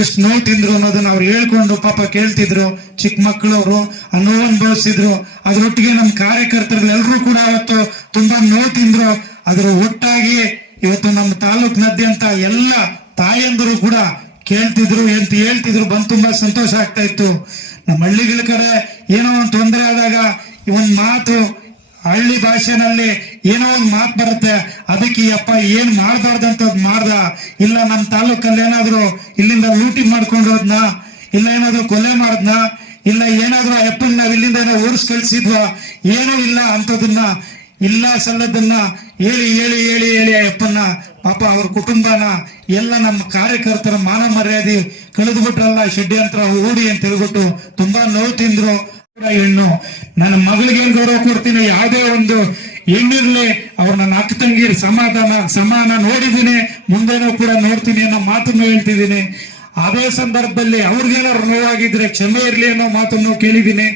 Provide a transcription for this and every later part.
ಎಷ್ಟು ನೋವು ತಿಂದ್ರು ಅನ್ನೋದನ್ನ ಅವ್ರು ಹೇಳ್ಕೊಂಡು ಪಾಪ ಕೇಳ್ತಿದ್ರು. ಚಿಕ್ಕ ಮಕ್ಕಳವರು ಆ ನೋವು ಅನುಭವಿಸಿದ್ರು. ಅದ್ರೊಟ್ಟಿಗೆ ನಮ್ಮ ಕಾರ್ಯಕರ್ತರುಗಳೆಲ್ಲರೂ ಕೂಡ ಅವತ್ತು ತುಂಬಾ ನೋವು ತಿಂದ್ರು. ಅದ್ರ ಒಟ್ಟಾಗಿ ಇವತ್ತು ನಮ್ಮ ತಾಲೂಕಿನಾದ್ಯಂತ ಎಲ್ಲ ತಾಯಂದರು ಕೂಡ ಕೇಳ್ತಿದ್ರು ಅಂತ ಹೇಳ್ತಿದ್ರು. ಬಂದು ತುಂಬಾ ಸಂತೋಷ ಆಗ್ತಾ ಇತ್ತು. ನಮ್ಮ ಹಳ್ಳಿಗಳ ಕಡೆ ಏನೋ ಒಂದು ತೊಂದರೆ ಆದಾಗ ಒಂದ್ ಮಾತು, ಹಳ್ಳಿ ಭಾಷೆನಲ್ಲಿ ಏನೋ ಒಂದು ಮಾತು ಬರುತ್ತೆ, ಅದಕ್ಕೆ ಅಪ್ಪ ಏನ್ ಮಾಡ್ಬಾರ್ದಂತದ್ ಮಾಡ್ದ, ಇಲ್ಲ ನಮ್ಮ ತಾಲೂಕಲ್ಲಿ ಏನಾದ್ರು ಇಲ್ಲಿಂದ ಲೂಟಿ ಮಾಡ್ಕೊಂಡು ಹೋದ್ನ, ಇಲ್ಲ ಏನಾದ್ರು ಕೊಲೆ ಮಾಡ್ದ್ನ, ಇಲ್ಲ ಏನಾದ್ರು ಅಪ್ಪನ್ ನಾವ್ ಇಲ್ಲಿಂದ ಏನೋ ಓಡಿಸ್ ಕಳ್ಸಿದ್ವಾ, ಏನೂ ಇಲ್ಲ ಅಂತದನ್ನ ಇಲ್ಲ ಸಲ್ಲದನ್ನ ಹೇಳಿ ಹೇಳಿ ಹೇಳಿ ಹೇಳಿ ಅಪ್ಪನ್ನ ಪಾಪ ಅವ್ರ ಕುಟುಂಬನ ಎಲ್ಲ ನಮ್ಮ ಕಾರ್ಯಕರ್ತರ ಮಾನ ಮರ್ಯಾದೆ ಕಳೆದು ಬಿಟ್ರಲ್ಲ, ಷಡ್ಯಂತ್ರ ಓಡಿ ಅಂತ ಹೇಳ್ಬಿಟ್ಟು ತುಂಬಾ ನೋವು ತಿಂದ್ರು. ಹೆಣ್ಣು ನನ್ನ ಮಗಳಿಗೆ ಏನ್ ಗೌರವ ಕೊಡ್ತೀನಿ, ಯಾವುದೇ ಒಂದು ಹೆಣ್ಣಿರ್ಲಿ ಅವ್ರು ನನ್ನ ಅಕ್ಕ ತಂಗಿರ್ ಸಮಾನ ನೋಡಿದ್ದೀನಿ, ಮುಂದೆನೂ ಕೂಡ ನೋಡ್ತೀನಿ ಅನ್ನೋ ಮಾತನ್ನು ಹೇಳ್ತಿದ್ದೀನಿ. ಅದೇ ಸಂದರ್ಭದಲ್ಲಿ ಅವ್ರಿಗೇನಾದ್ರು ನೋವಾಗಿದ್ರೆ ಕ್ಷಮೆ ಇರ್ಲಿ ಅನ್ನೋ ಮಾತನ್ನು ಕೇಳಿದ್ದೀನಿ.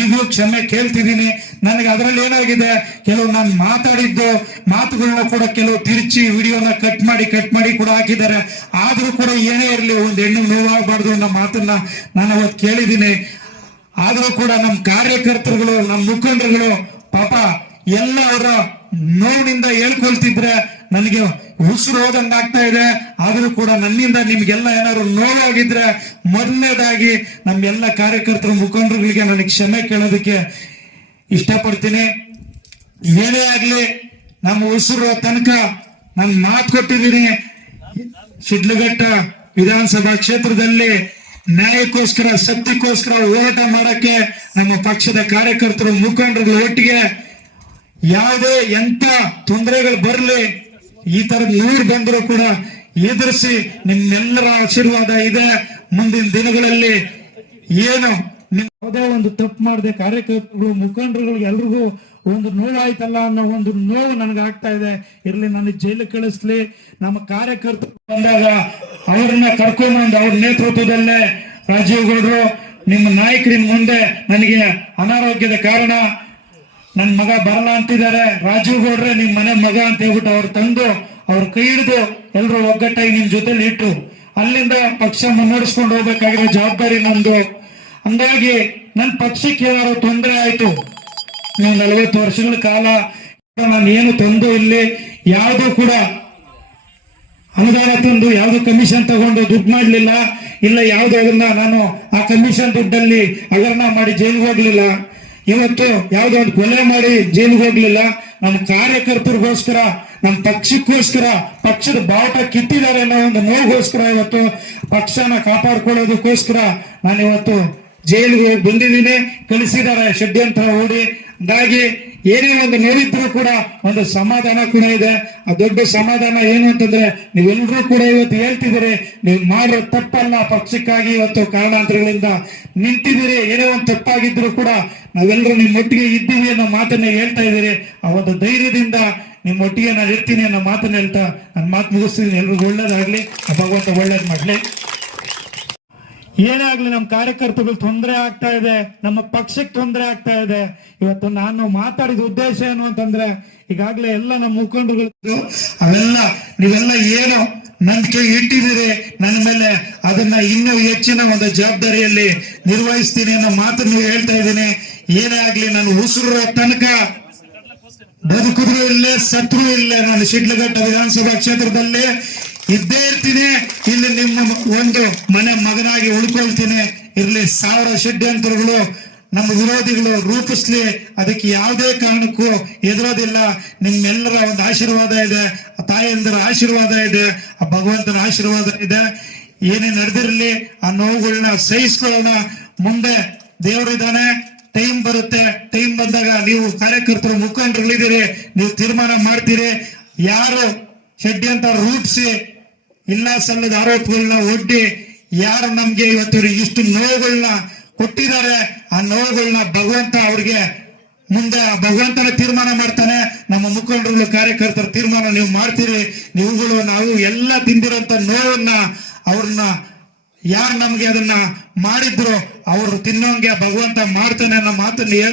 ಈಗೂ ಕ್ಷಮೆ ಕೇಳ್ತಿದ್ದೀನಿ. ನನಗೆ ಅದರಲ್ಲಿ ಏನಾಗಿದೆ, ಕೆಲವು ನಾನು ಮಾತಾಡಿದ್ದು ಮಾತುಗಳನ್ನ ಕೂಡ ಕೆಲವು ತಿರುಚಿ ವಿಡಿಯೋನ ಕಟ್ ಮಾಡಿ ಕೂಡ ಹಾಕಿದ್ದಾರೆ. ಆದ್ರೂ ಕೂಡ ಏನೇ ಇರಲಿ ಒಂದು ಹೆಣ್ಣು ನೋವಾಗಬಾರ್ದು ಅನ್ನೋ ಮಾತನ್ನ ನಾನು ಅವತ್ತು ಕೇಳಿದ್ದೀನಿ. ಆದ್ರೂ ಕೂಡ ನಮ್ಮ ಕಾರ್ಯಕರ್ತರುಗಳು, ನಮ್ಮ ಮುಖಂಡರುಗಳು ಪಾಪ ಎಲ್ಲ ಅವರ ನೋವಿನಿಂದ ಹೇಳ್ಕೊಳ್ತಿದ್ರೆ ನನಗೆ ಉಸಿರು ಹೋದಂಗ ಆಗ್ತಾ ಇದೆ. ಆದ್ರೂ ಕೂಡ ನನ್ನಿಂದ ನಿಮ್ಗೆಲ್ಲ ಏನಾದ್ರು ನೋವಾಗಿದ್ರೆ ಮೊದಲನೇದಾಗಿ ನಮ್ಮೆಲ್ಲ ಕಾರ್ಯಕರ್ತರ ಮುಖಂಡರುಗಳಿಗೆ ನನಗೆ ಕ್ಷಮೆ ಕೇಳೋದಕ್ಕೆ ಇಷ್ಟಪಡ್ತೀನಿ. ಏನೇ ಆಗ್ಲಿ ನಮ್ಮ ಉಸಿರು ತನಕ ನಾನು ಮಾತು ಕೊಟ್ಟಿದ್ದೀನಿ. ಶಿಡ್ಲಘಟ್ಟ ವಿಧಾನಸಭಾ ಕ್ಷೇತ್ರದಲ್ಲಿ ನ್ಯಾಯಕ್ಕೋಸ್ಕರ, ಸತ್ಯಕ್ಕೋಸ್ಕರ ಹೋರಾಟ ಮಾಡಕ್ಕೆ ನಮ್ಮ ಪಕ್ಷದ ಕಾರ್ಯಕರ್ತರು, ಮುಖಂಡರುಗಳು ಒಟ್ಟಿಗೆ ಯಾವುದೇ ಎಂತ ತೊಂದರೆಗಳು ಬರಲಿ, ಈ ತರದ 100 ಬಂದರೂ ಕೂಡ ಎದುರಿಸಿ ನಿಮ್ಮೆಲ್ಲರ ಆಶೀರ್ವಾದ ಇದೆ. ಮುಂದಿನ ದಿನಗಳಲ್ಲಿ ಏನು ಯಾವುದೇ ಒಂದು ತಪ್ಪು ಮಾಡದೆ ಕಾರ್ಯಕರ್ತರು, ಮುಖಂಡರುಗಳು ಎಲ್ರಿಗೂ ಒಂದು ನೋವಾಯ್ತಲ್ಲ ಅನ್ನೋ ಒಂದು ನೋವು ನನಗೆ ಆಗ್ತಾ ಇದೆ. ಇರ್ಲಿ, ನನಗೆ ಜೈಲು ಕಳಿಸ್ಲಿ. ನಮ್ಮ ಕಾರ್ಯಕರ್ತರು ಬಂದಾಗ ಅವ್ರನ್ನ ಕರ್ಕೊಂಡ್ಬಂದು ಅವ್ರ ನೇತೃತ್ವದಲ್ಲೇ ರಾಜೀವ್ ಗೌಡ್ರು ನಿಮ್ಮ ನಾಯಕರಿನ ಮುಂದೆ ನನಗೆ ಅನಾರೋಗ್ಯದ ಕಾರಣ ನನ್ನ ಮಗ ಬರಲ್ಲ ಅಂತಿದ್ದಾರೆ, ರಾಜೀವ್ ಗೌಡ್ರೆ ನಿಮ್ ಮನೆ ಮಗ ಅಂತ ಹೇಳ್ಬಿಟ್ಟು ಅವ್ರು ತಂದು ಅವ್ರ ಕೈ ಹಿಡಿದು ಎಲ್ರು ಒಗ್ಗಟ್ಟಾಗಿ ನಿಮ್ ಜೊತೆಲಿ ಇಟ್ಟು ಅಲ್ಲಿಂದ ಪಕ್ಷ ಮುನ್ನಡೆಸ್ಕೊಂಡು ಹೋಗ್ಬೇಕಾಗಿರೋ ಜವಾಬ್ದಾರಿ ನಮ್ದು. ಹಂಗಾಗಿ ನನ್ನ ಪಕ್ಷಕ್ಕೆ ಏನಾದ್ರು ತೊಂದರೆ ಆಯ್ತು, ನೀವು 40 ವರ್ಷಗಳ ಕಾಲ ನಾನು ಏನು ತಂದು ಇಲ್ಲಿ ಯಾವುದು ಕೂಡ ಅನುದಾನ ತಂದು ಯಾವ್ದು ಕಮಿಷನ್ ತಗೊಂಡು ದುಡ್ಡು ಮಾಡ್ಲಿಲ್ಲ, ಇಲ್ಲ ಯಾವ್ದು ಅದನ್ನ ನಾನು ಆ ಕಮಿಷನ್ ದುಡ್ಡಲ್ಲಿ ಹಗರಣ ಮಾಡಿ ಜೈಲಿಗೆ ಹೋಗ್ಲಿಲ್ಲ, ಇವತ್ತು ಯಾವ್ದೋ ಒಂದು ಕೊಲೆ ಮಾಡಿ ಜೈಲಿಗೆ ಹೋಗ್ಲಿಲ್ಲ. ನಮ್ಮ ಕಾರ್ಯಕರ್ತರಿಗೋಸ್ಕರ, ನಮ್ಮ ಪಕ್ಷಕ್ಕೋಸ್ಕರ, ಪಕ್ಷದ ಬಾವುಟ ಕಿತ್ತಿದ್ದಾರೆ ಅನ್ನೋ ಒಂದು ನೋವುಗೋಸ್ಕರ ಇವತ್ತು ಪಕ್ಷನ ಕಾಪಾಡ್ಕೊಳ್ಳೋದಕ್ಕೋಸ್ಕರ ನಾನು ಇವತ್ತು ಜೈಲಿಗೆ ಬಂದಿದ್ದೀನಿ. ಕಳಿಸಿದ್ದಾರೆ ಷಡ್ಯಂತ್ರ ಹೂಡಿ. ಹಾಗಾಗಿ ಏನೇ ಒಂದು ನೋವಿದ್ರು ಕೂಡ ಒಂದು ಸಮಾಧಾನ ಕೂಡ ಇದೆ. ಆ ದೊಡ್ಡ ಸಮಾಧಾನ ಏನು ಅಂತಂದ್ರೆ ನೀವೆಲ್ಲರೂ ಕೂಡ ಇವತ್ತು ಹೇಳ್ತಿದ್ದೀರಿ, ನೀವು ಮಾಡೋ ತಪ್ಪಲ್ಲ, ಪಕ್ಷಕ್ಕಾಗಿ ಇವತ್ತು ಕಾರಣಾಂತರಗಳಿಂದ ನಿಂತಿದ್ದೀರಿ. ಏನೇ ಒಂದು ತಪ್ಪಾಗಿದ್ರು ಕೂಡ ನಾವೆಲ್ಲರೂ ನಿಮ್ಮೊಟ್ಟಿಗೆ ಇದ್ದೀವಿ ಅನ್ನೋ ಮಾತನ್ನ ಹೇಳ್ತಾ ಇದ್ದೀರಿ. ಆ ಒಂದು ಧೈರ್ಯದಿಂದ ನಿಮ್ಮೊಟ್ಟಿಗೆ ನಾನು ಇರ್ತೀನಿ ಅನ್ನೋ ಮಾತನ್ನ ಹೇಳ್ತಾ ನನ್ನ ಮಾತು ಮುಗಿಸ್ತೀನಿ. ಎಲ್ರಿಗೂ ಒಳ್ಳೇದಾಗ್ಲಿ, ಭಗವಂತ ಒಳ್ಳೇದ್ ಮಾಡ್ಲಿ. ಏನೇ ಆಗ್ಲಿ ನಮ್ಮ ಕಾರ್ಯಕರ್ತಗಳು ತೊಂದರೆ ಆಗ್ತಾ ಇದೆ, ನಮ್ಮ ಪಕ್ಷಕ್ಕೆ ತೊಂದರೆ ಆಗ್ತಾ ಇದೆ. ಇವತ್ತು ನಾನು ಮಾತಾಡಿದ ಉದ್ದೇಶ ಏನು ಅಂತಂದ್ರೆ, ಈಗಾಗ್ಲೇ ಎಲ್ಲ ನಮ್ಮ ಮುಖಂಡರುಗಳು ಅವೆಲ್ಲ ನೀವೆಲ್ಲ ಏನು ನಂಬಿಕೆ ಇಟ್ಟಿದ್ದೀರಿ ನನ್ನ ಮೇಲೆ, ಅದನ್ನ ಇನ್ನೂ ಹೆಚ್ಚಿನ ಒಂದು ಜವಾಬ್ದಾರಿಯಲ್ಲಿ ನಿರ್ವಹಿಸ್ತೀನಿ ಅನ್ನೋ ಮಾತನ್ನು ಹೇಳ್ತಾ ಇದ್ದೀನಿ. ಏನೇ ಆಗ್ಲಿ ನಾನು ಉಸಿರು ತನಕ ಬದುಕಿದ್ರು ಇಲ್ಲೇ ಸತ್ರು ಇಲ್ಲೇ ನಾನು ಶಿಡ್ಲಘಟ್ಟ ವಿಧಾನಸಭಾ ಕ್ಷೇತ್ರದಲ್ಲಿ ಇದ್ದೇ ಇರ್ತೀನಿ. ಇಲ್ಲಿ ನಿಮ್ಮ ಒಂದು ಮನೆ ಮಗನಾಗಿ ಉಳ್ಕೊಳ್ತೀನಿ. ಇರ್ಲಿ, 1000 ಷಡ್ಯಂತ್ರಗಳು ನಮ್ಮ ವಿರೋಧಿಗಳು ರೂಪಿಸ್ಲಿ, ಅದಕ್ಕೆ ಯಾವುದೇ ಕಾರಣಕ್ಕೂ ಎದುರೋದಿಲ್ಲ. ನಿಮ್ಮೆಲ್ಲರ ಒಂದು ಆಶೀರ್ವಾದ ಇದೆ, ತಾಯಿಯಂದರ ಆಶೀರ್ವಾದ ಇದೆ, ಆ ಭಗವಂತನ ಆಶೀರ್ವಾದ ಇದೆ. ಏನೇ ನಡೆದಿರಲಿ ಆ ನೋವುಗಳನ್ನ ಸಹಿಸ್ಕೊಳ್ಳೋಣ. ಮುಂದೆ ದೇವರಿದ್ದಾನೆ, ಟೈಮ್ ಬರುತ್ತೆ. ಟೈಮ್ ಬಂದಾಗ ನೀವು ಕಾರ್ಯಕರ್ತರು, ಮುಖಂಡರುಗಳಿದ್ದೀರಿ, ನೀವು ತೀರ್ಮಾನ ಮಾಡ್ತೀರಿ. ಯಾರು ಷಡ್ಯಂತ್ರ ರೂಪಿಸಿ ಇಲ್ಲ ಸಲ್ಲದ ಆರೋಪಗಳನ್ನ ಒಡ್ಡಿ ಯಾರು ನಮ್ಗೆ ಇವತ್ತು ಇಷ್ಟು ನೋವುಗಳನ್ನ ಕೊಟ್ಟಿದ್ದಾರೆ, ಆ ನೋವುಗಳನ್ನ ಭಗವಂತ ಅವ್ರಿಗೆ ಮುಂದೆ ಭಗವಂತನ ತೀರ್ಮಾನ ಮಾಡ್ತಾನೆ. ನಮ್ಮ ಮುಖಂಡರು, ಕಾರ್ಯಕರ್ತರ ತೀರ್ಮಾನ ನೀವು ಮಾಡ್ತೀರಿ. ನೀವುಗಳು ನಾವು ಎಲ್ಲ ತಿಂದಿರೋಂತ ನೋವನ್ನ ಅವ್ರನ್ನ ಯಾರು ನಮ್ಗೆ ಅದನ್ನ ಮಾಡಿದ್ರು ಅವರು ತಿನ್ನೋಂಗೆ ಭಗವಂತ ಮಾಡ್ತಾನೆ ಅನ್ನೋ ಮಾತನ್ನ